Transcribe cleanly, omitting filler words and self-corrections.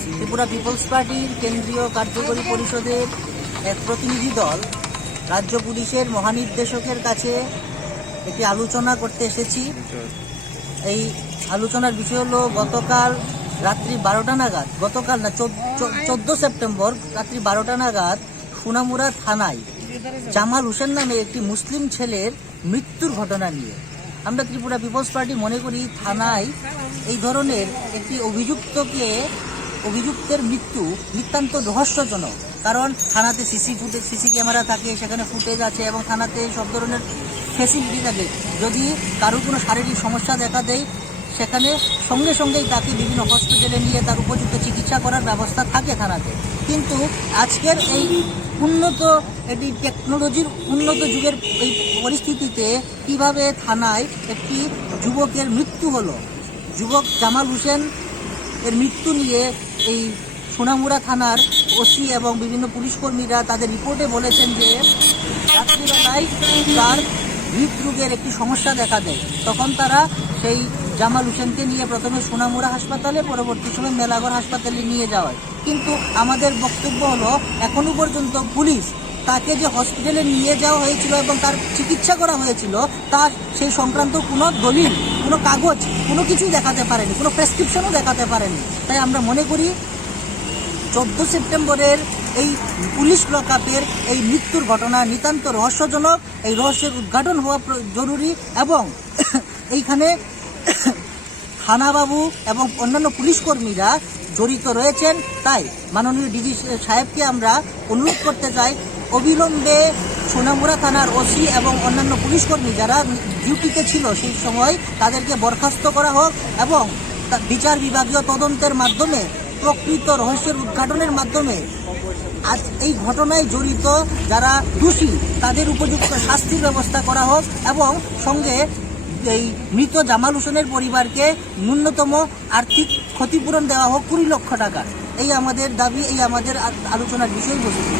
Tripura people's পার্টির কেন্দ্রীয় কার্যকরী পরিষদের এক প্রতিনিধি দল রাজ্য পুলিশের মহানির্দেশকের কাছে একটি আলোচনা করতে এসেছি। এই আলোচনার বিষয় হলো গতকাল রাত্রি 12টা নাগাদ, গতকাল না 14 সেপ্টেম্বর রাত্রি 12টা নাগাদ সোনামুড়া থানায় জামাল হোসেন নামে একটি মুসলিম ছেলের মৃত্যুর ঘটনা নিয়ে আমরা ত্রিপুরা পিপলস পার্টি মনে করি থানায় এই ধরনের একটি অভিযুক্তের মৃত্যু নিতান্ত রহস্যজনক। কারণ থানাতে সিসি ক্যামেরা থাকে, সেখানে ফুটেজ আছে এবং থানাতে সব ধরনের ফেসিলিটি থাকে। যদি কারো কোনো শারীরিক সমস্যা দেখা দেয় সেখানে সঙ্গে সঙ্গেই তাকে বিভিন্ন হসপিটালে নিয়ে তার উপযুক্ত চিকিৎসা করার ব্যবস্থা থাকে থানাতে। কিন্তু আজকের এই টেকনোলজির উন্নত যুগের এই পরিস্থিতিতে কিভাবে থানায় একটি যুবকের মৃত্যু হলো, যুবক জামাল হোসেন এর মৃত্যু নিয়ে এই সোনামুড়া থানার ওসি এবং বিভিন্ন পুলিশ কর্মীরা তাদের রিপোর্টে বলেছেন যে রাত্রিবেলায় তার হৃদরোগের একটি সমস্যা দেখা দেয়। তখন তারা সেই জামাল হোসেনকে নিয়ে প্রথমে সোনামুড়া হাসপাতালে, পরবর্তী সময় মেলাঘর হাসপাতালে নিয়ে যাওয়ায়। কিন্তু আমাদের বক্তব্য হলো এখনো পর্যন্ত পুলিশ তাকে যে হসপিটালে নিয়ে যাওয়া হয়েছিল এবং তার চিকিৎসা করা হয়েছিল তার সেই সংক্রান্ত কোনো দলিল, কোনো কাগজ, কোনো কিছুই দেখাতে পারেনি, কোনো প্রেসক্রিপশনও দেখাতে পারেনি। তাই আমরা মনে করি 14 সেপ্টেম্বরের এই পুলিশ লকআপের এই মৃত্যুর ঘটনা নিতান্ত রহস্যজনক। এই রহস্যের উদ্ঘাটন হওয়া জরুরি এবং এইখানে থানাবাবু এবং অন্যান্য পুলিশ কর্মীরা জড়িত রয়েছেন। তাই মাননীয় ডিজি সাহেবকে আমরা অনুরোধ করতে চাই অবিলম্বে সোনামুড়া থানার ওসি এবং অন্যান্য পুলিশ কর্মী যারা ডিউটিতে ছিল সেই সময় তাদেরকে বরখাস্ত করা হোক এবং বিচার বিভাগীয় তদন্তের মাধ্যমে প্রকৃত রহস্যের উদ্ঘাটনের মাধ্যমে আজ এই ঘটনায় জড়িত যারা দোষী তাদের উপযুক্ত শাস্তির ব্যবস্থা করা হোক এবং সঙ্গে এই মৃত জামাল হোসেনের পরিবারকে ন্যূনতম আর্থিক ক্ষতিপূরণ দেওয়া হোক 20 লক্ষ টাকা। এই আমাদের দাবি, এই আমাদের আলোচনার বিষয়বস্তু।